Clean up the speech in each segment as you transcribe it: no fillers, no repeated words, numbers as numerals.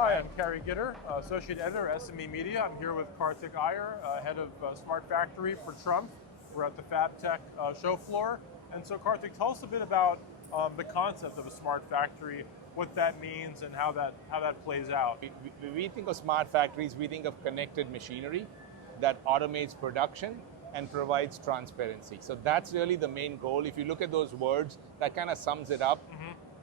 Hi, I'm Cary Gitter, Associate Editor, SME Media. I'm here with Kartik, Iyer, Head of Smart Factory for TRUMPF. We're at the FABTECH show floor. And so Kartik, tell us a bit about the concept of a smart factory, what that means and how that plays out. When we think of smart factories, we think of connected machinery that automates production and provides transparency. So that's really the main goal. If you look at those words, that kind of sums it up.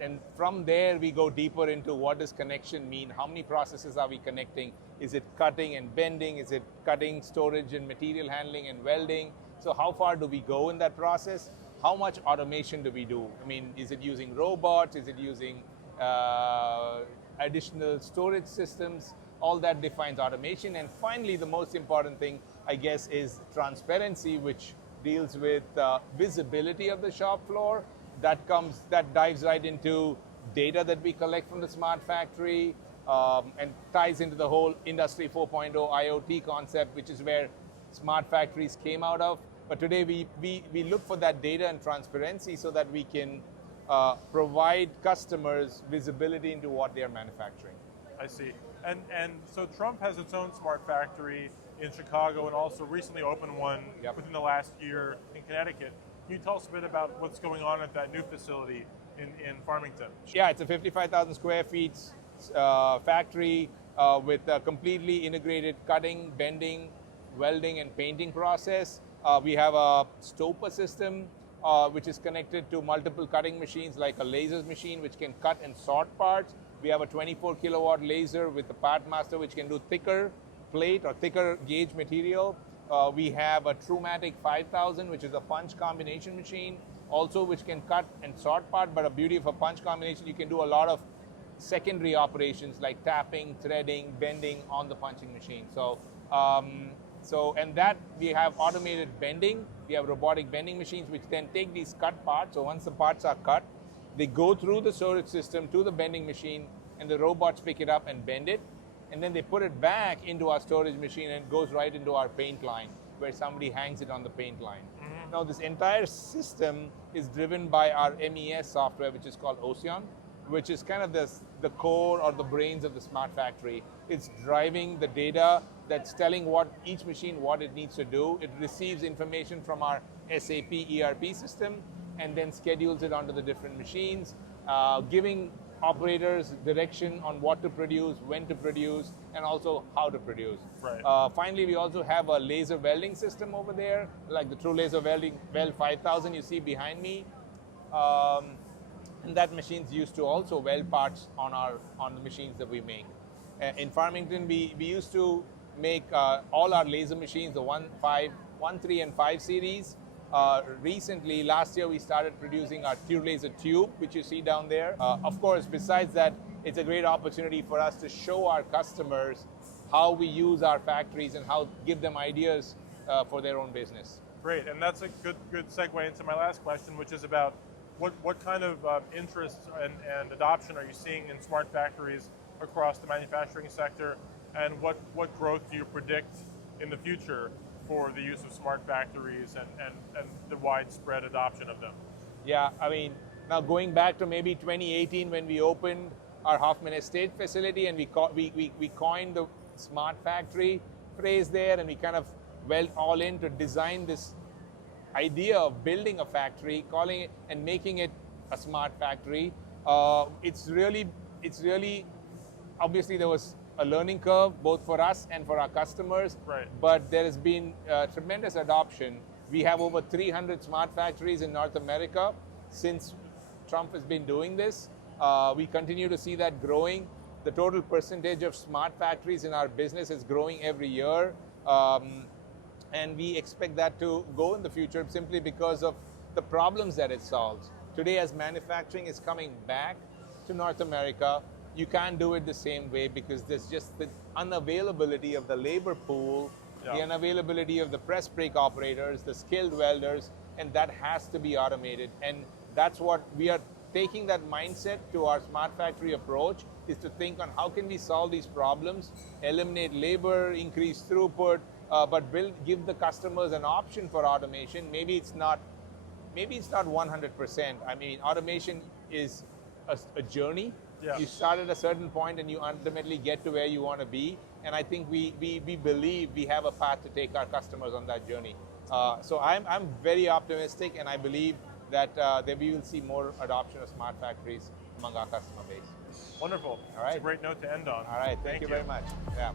And from there, we go deeper into what does connection mean? How many processes are we connecting? Is it cutting and bending? Is it cutting, storage, and material handling and welding? So how far do we go in that process? How much automation do we do? I mean, is it using robots? Is it using additional storage systems? All that defines automation. And finally, the most important thing, I guess, is transparency, which deals with visibility of the shop floor. That dives right into data that we collect from the smart factory and ties into the whole Industry 4.0 IoT concept, which is where smart factories came out of. But today we look for that data and transparency so that we can provide customers visibility into what they're manufacturing. I see. And so TRUMPF has its own smart factory in Chicago and also recently opened one within the last year in Connecticut. Can you tell us a bit about what's going on at that new facility in Farmington? Yeah, it's a 55,000 square feet factory with a completely integrated cutting, bending, welding, and painting process. We have a stopper system which is connected to multiple cutting machines like a laser machine which can cut and sort parts. We have a 24 kilowatt laser with a part master which can do thicker plate or thicker gauge material. We have a TRUMPF 5000, which is a punch combination machine, also which can cut and sort part, but a beauty of a punch combination, you can do a lot of secondary operations like tapping, threading, bending on the punching machine. And that we have automated bending. We have robotic bending machines which then take these cut parts. So once the parts are cut, they go through the storage system to the bending machine and the robots pick it up and bend it. And then they put it back into our storage machine and it goes right into our paint line where somebody hangs it on the paint line. Now this entire system is driven by our MES software, which is called Ocean, which is kind of the core or the brains of the smart factory. It's driving the data that's telling each machine what it needs to do. It receives information from our SAP ERP system and then schedules it onto the different machines, giving operators direction on what to produce, when to produce, and also how to produce. Right. Finally, we also have a laser welding system over there, like the True Laser Welding Weld 5000 you see behind me. And that machine's used to also weld parts on the machines that we make. In Farmington, we used to make all our laser machines, the 1, 3, and 5 series. Recently, last year, we started producing our True Laser Tube, which you see down there. Of course, besides that, it's a great opportunity for us to show our customers how we use our factories and how give them ideas for their own business. Great, and that's a good segue into my last question, which is about what kind of interest and adoption are you seeing in smart factories across the manufacturing sector, and what growth do you predict in the future for the use of smart factories and the widespread adoption of them? Yeah, I mean, now going back to maybe 2018 when we opened our Hoffman Estate facility and we coined the smart factory phrase there, and we kind of went all in to design this idea of building a factory, calling it and making it a smart factory. It's really, obviously there was a learning curve both for us and for our customers, right. But there has been tremendous adoption. We have over 300 smart factories in North America since TRUMPF has been doing this. We continue to see that growing. The total percentage of smart factories in our business is growing every year, and we expect that to go in the future simply because of the problems that it solves. Today, as manufacturing is coming back to North America, you can't do it the same way because there's just the unavailability of the labor pool, the unavailability of the press brake operators, the skilled welders, and that has to be automated. And that's what we are taking that mindset to our smart factory approach, is to think on how can we solve these problems, eliminate labor, increase throughput, but give the customers an option for automation. Maybe it's not 100%. I mean, automation is a journey. Yeah. You start at a certain point and you ultimately get to where you want to be. And I think we believe we have a path to take our customers on that journey. So I'm very optimistic, and I believe that that we will see more adoption of smart factories among our customer base. Wonderful. All right. It's a great note to end on. All right. Thank you very much. Yeah.